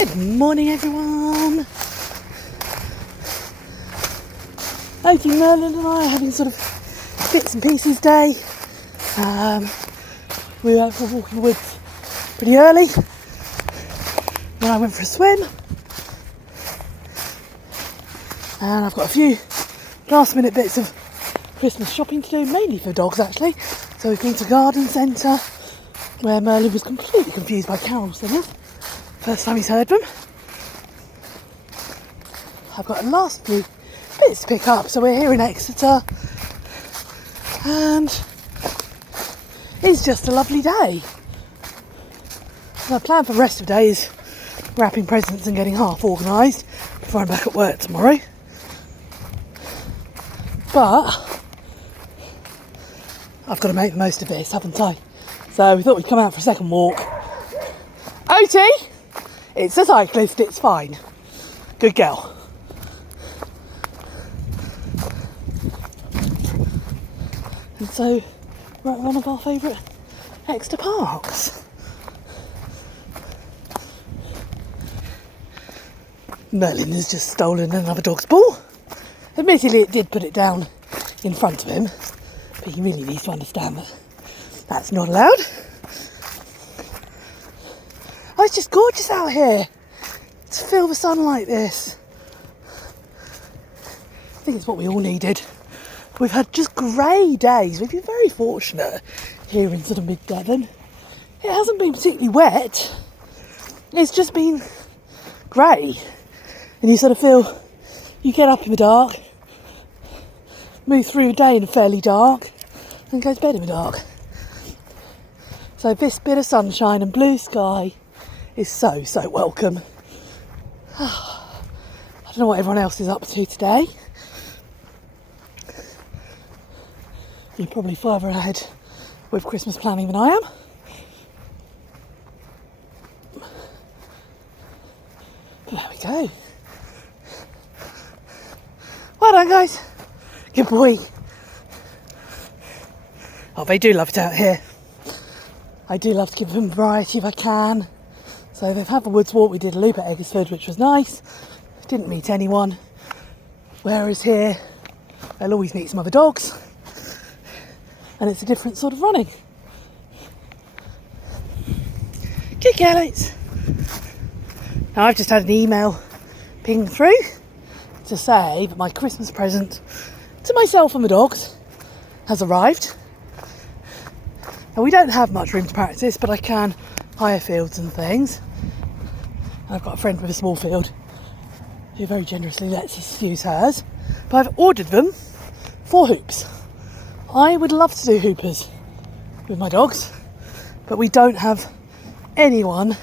Good morning, everyone. Oti and Merlin and I are having sort of bits and pieces day. We were out for a walk in the woods pretty early. Then I went for a swim. And I've got a few last minute bits of Christmas shopping to do, mainly for dogs actually. So we've been to garden centre where Merlin was completely confused by carol singers. First time he's heard them. I've got a last few bits to pick up, so we're here in Exeter and it's just a lovely day. My plan for the rest of the day is wrapping presents and getting half organised before I'm back at work tomorrow. But I've got to make the most of this, haven't I? So we thought we'd come out for a second walk. Oti! It's a cyclist, it's fine. Good girl. And so we're at one of our favourite Exeter parks. Merlin has just stolen another dog's ball. Admittedly, it did put it down in front of him, but he really needs to understand that that's not allowed. Oh, it's just gorgeous out here to feel the sun like this. I think it's what we all needed. We've had just grey days. We've been very fortunate here in sort of mid-Devon. It hasn't been particularly wet. It's just been grey. And you sort of feel you get up in the dark, move through the day in fairly dark, and go to bed in the dark. So this bit of sunshine and blue sky is so welcome. I don't know what everyone else is up to today. You're probably further ahead with Christmas planning than I am. But there we go. Well done, guys. Good boy. Oh, they do love it out here. I do love to give them variety if I can. So they've had the woods walk. We did a loop at Eggersford, which was nice. Didn't meet anyone. Whereas here, they'll always meet some other dogs. And it's a different sort of running. Good girl, Alex. Now I've just had an email ping through to say that my Christmas present to myself and the dogs has arrived. Now we don't have much room to practice, but I can hire fields and things. And I've got a friend with a small field who very generously lets us use hers. But I've ordered them 4 hoops. I would love to do hoopers with my dogs, but we don't have anyone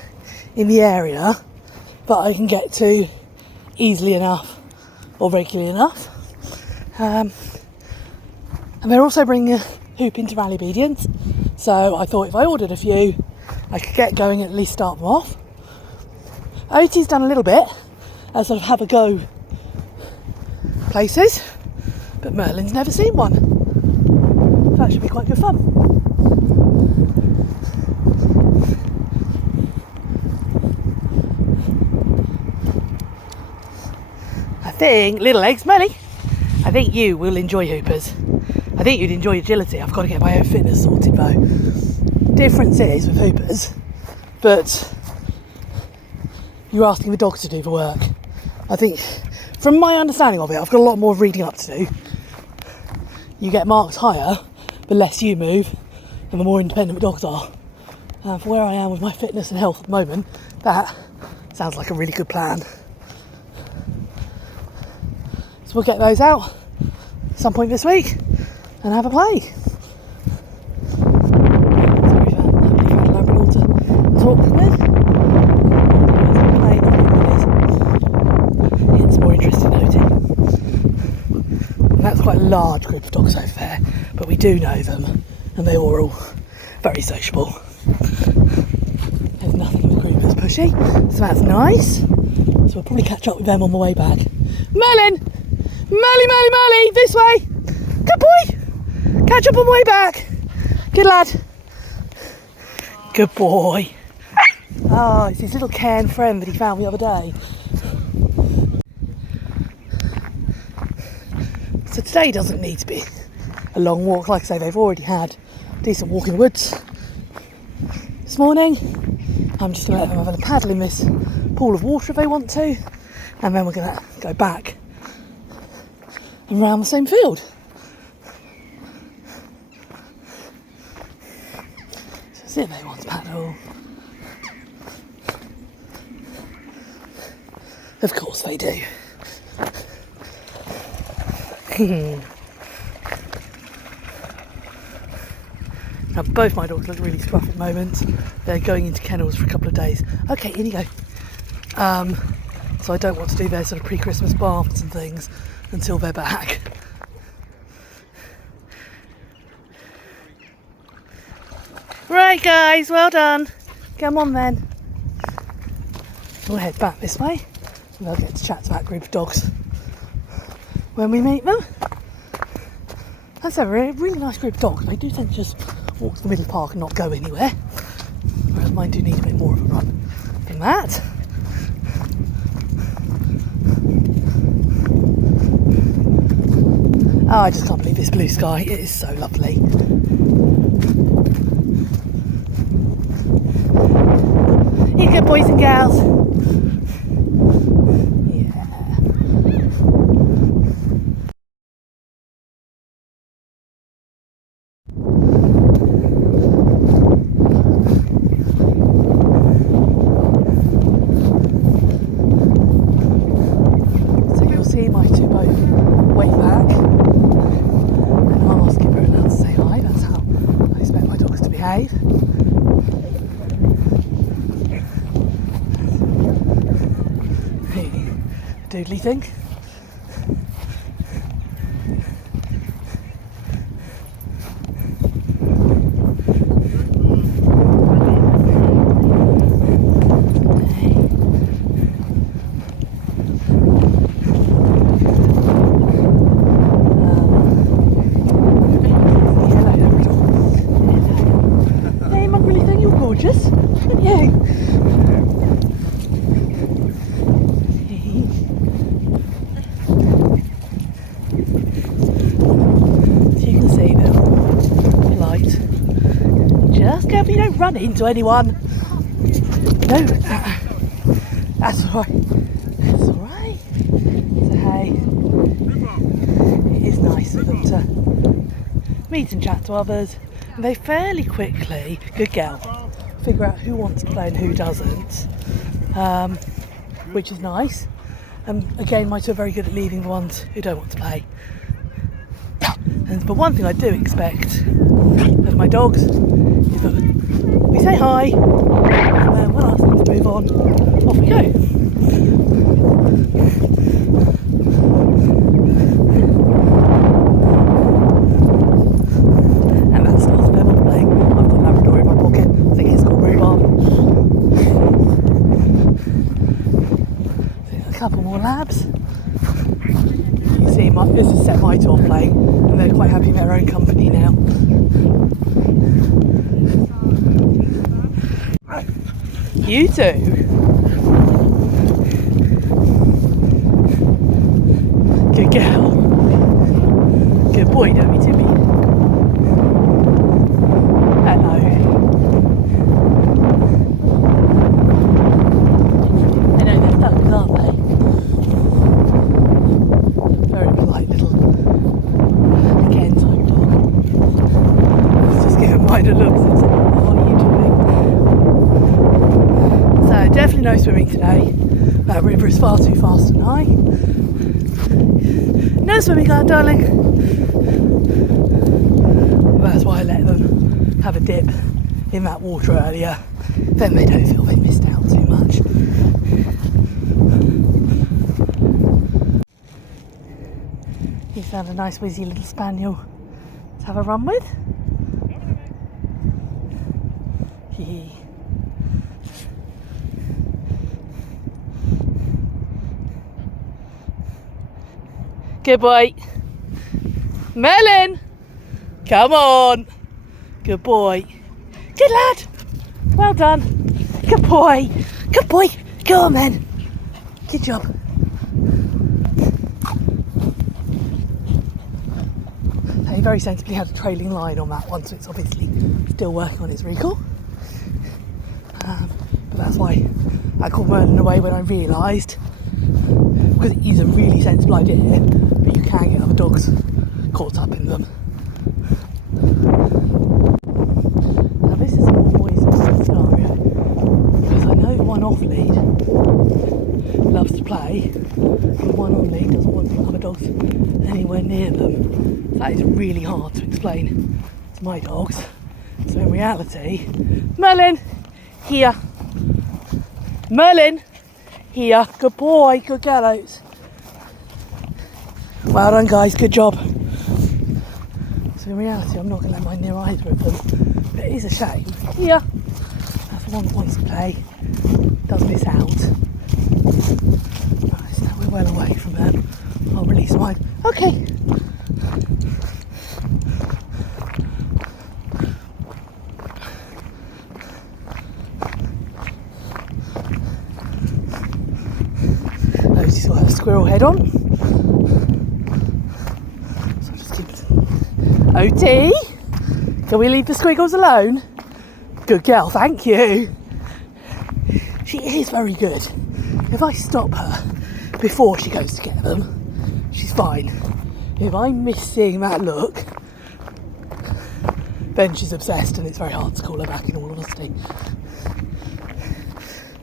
in the area that I can get to easily enough or regularly enough. And they're also bringing a hoop into Rally Obedience, so I thought if I ordered a few, I could get going and at least start them off. Oti's done a little bit as sort of have a go places, but Merlin's never seen one. That should be quite good fun. I think, little legs, Melly, I think you will enjoy hoopers. I think you'd enjoy agility. I've got to get my own fitness sorted though. Difference is with hoopers, but you're asking the dogs to do the work. I think, from my understanding of it, I've got a lot more reading up to do. You get marked higher the less you move and the more independent the dogs are. For where I am with my fitness and health at the moment, that sounds like a really good plan. So we'll get those out at some point this week and have a play. So we've had a Labrador to talk with. It's more interesting noting. And that's quite a large group of dogs over there, but we do know them and they are all very sociable. There's nothing in the group that's pushy, so that's nice. So we'll probably catch up with them on the way back. Merlin! Merly, this way! Good boy! Catch up on the way back. Good lad. Good boy. Oh, it's his little cairn friend that he found the other day. So today doesn't need to be a long walk. Like I say, they've already had a decent walk in the woods this morning. I'm just going to let them have a paddle in this pool of water if they want to, and then we're going to go back and round the same field. So see if they want to paddle. Of course they do. Now both my dogs look really scruffy at the moment. They're going into kennels for a couple of days. Okay, in you go. So I don't want to do their sort of pre-Christmas baths and things until they're back. Right guys, well done. Come on then. We'll head back this way and I'll get to chat to that group of dogs when we meet them. That's a really nice group of dogs. They do tend to just walk to the middle of the park and not go anywhere, whereas mine do need a bit more of a run than that. Oh, I just can't believe this blue sky. It is so lovely. You good boys and girls. Doodly thing. Hey, Muggley thing, you're gorgeous, aren't you? Careful you don't run into anyone. No, that's alright. That's alright. So hey, it is nice for them to meet and chat to others, and they fairly quickly, good girl, figure out who wants to play and who doesn't, which is nice. And again, my two are very good at leaving the ones who don't want to play. But one thing I do expect of my dogs is that we say hi, and then when I ask them to move on, off we go. And that's not them off playing. I've got a Labrador in my pocket. I think it's called Rhubarb. So a couple more labs. You see, this has set my two off playing, and they're quite happy in their own company now. You two. Good girl. Good boy, don't we, Timmy? Hello. I know they're thugs, aren't they? Very polite little again type dog. Let's just give him wider looks and say, what are you doing? So definitely no swimming today. That river is far too fast and high. No swimming, darling. That's why I let them have a dip in that water earlier. Then they don't feel they missed out too much. You found a nice whizzy little spaniel to have a run with. Good boy. Merlin! Come on! Good boy. Good lad! Well done. Good boy. Good boy. Go on then. Good job. So he very sensibly had a trailing line on that one, so it's obviously still working on its recall. But that's why I called Merlin away when I realised, because it is a really sensible idea, but you can get other dogs caught up in them. Now this is always a good scenario, because I know one off lead loves to play, and one on lead doesn't want the other dogs anywhere near them. That is really hard to explain to my dogs. So in reality, Merlin, here. Merlin, here. Good boy, good gallows. Well done guys, good job. So in reality, I'm not going to let my near eyes with them, but it is a shame. Here, that's the one that wants to play, does miss out. Right, so we're well away from them. I'll release mine. Okay. He's got a squirrel head on. So I'll just keep it. Oti, can we leave the squiggles alone? Good girl, thank you. She is very good. If I stop her before she goes to get them, she's fine. If I miss seeing that look, then she's obsessed and it's very hard to call her back, in all honesty.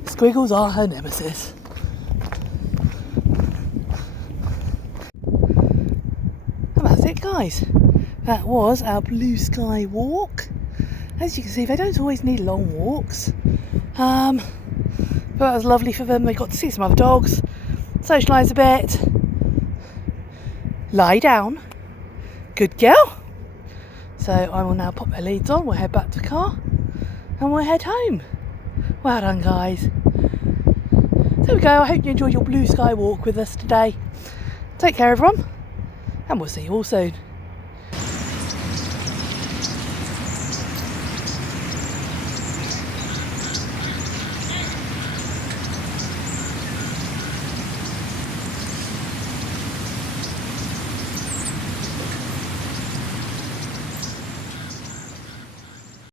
Squiggles are her nemesis. That's it guys, that was our blue sky walk. As you can see, they don't always need long walks, but that was lovely for them. They got to see some other dogs, socialise a bit, lie down, good girl. So I will now pop their leads on, we'll head back to the car and we'll head home. Well done guys. There we go, I hope you enjoyed your blue sky walk with us today. Take care everyone, and we'll see you all soon.